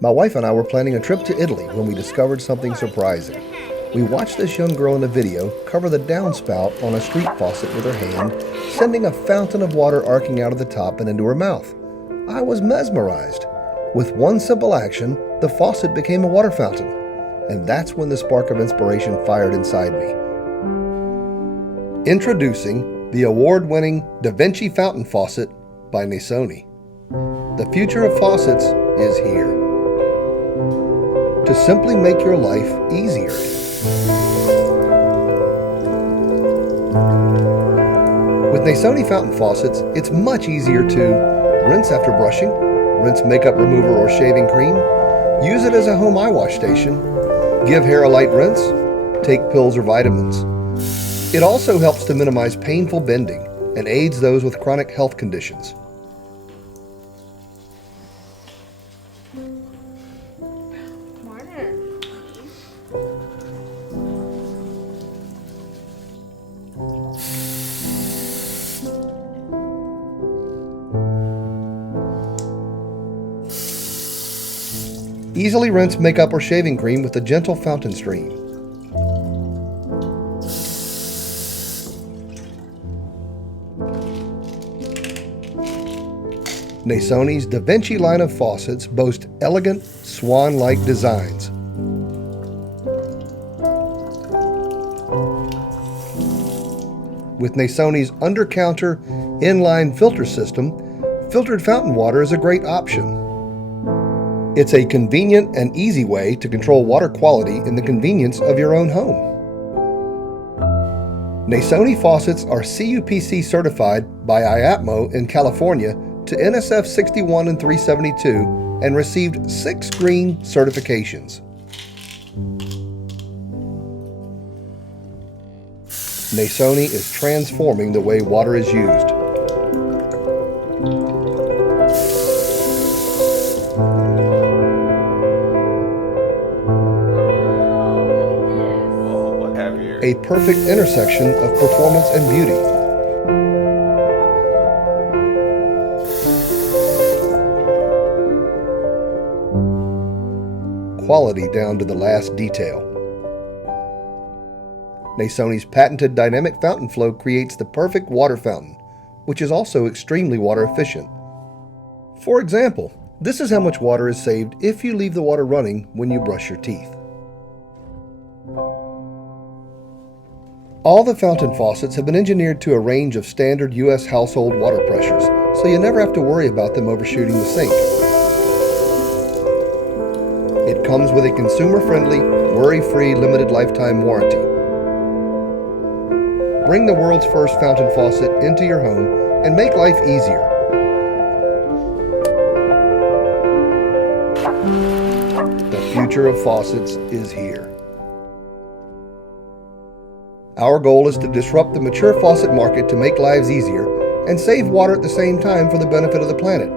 My wife and I were planning a trip to Italy when we discovered something surprising. We watched this young girl in a video cover the downspout on a street faucet with her hand, sending a fountain of water arcing out of the top and into her mouth. I was mesmerized. With one simple action, the faucet became a water fountain. And that's when the spark of inspiration fired inside me. Introducing the award-winning Da Vinci Fountain Faucet by Nasoni. The future of faucets is here. To simply make your life easier. With Nasoni fountain faucets, it's much easier to rinse after brushing, rinse makeup remover or shaving cream, use it as a home eye wash station, give hair a light rinse, take pills or vitamins. It also helps to minimize painful bending and aids those with chronic health conditions. Easily rinse makeup or shaving cream with a gentle fountain stream. Nasoni's Da Vinci line of faucets boast elegant, swan-like designs. With Nasoni's under-counter inline filter system, filtered fountain water is a great option. It's a convenient and easy way to control water quality in the convenience of your own home. Nasoni faucets are CUPC certified by IAPMO in California to NSF 61 and 372 and received 6 green certifications. Nasoni is transforming the way water is used. A perfect intersection of performance and beauty. Quality down to the last detail. Nasoni's patented dynamic fountain flow creates the perfect water fountain, which is also extremely water efficient. For example, this is how much water is saved if you leave the water running when you brush your teeth. All the fountain faucets have been engineered to a range of standard U.S. household water pressures, so you never have to worry about them overshooting the sink. It comes with a consumer-friendly, worry-free limited lifetime warranty. Bring the world's first fountain faucet into your home and make life easier. The future of faucets is here. Our goal is to disrupt the mature faucet market to make lives easier and save water at the same time for the benefit of the planet.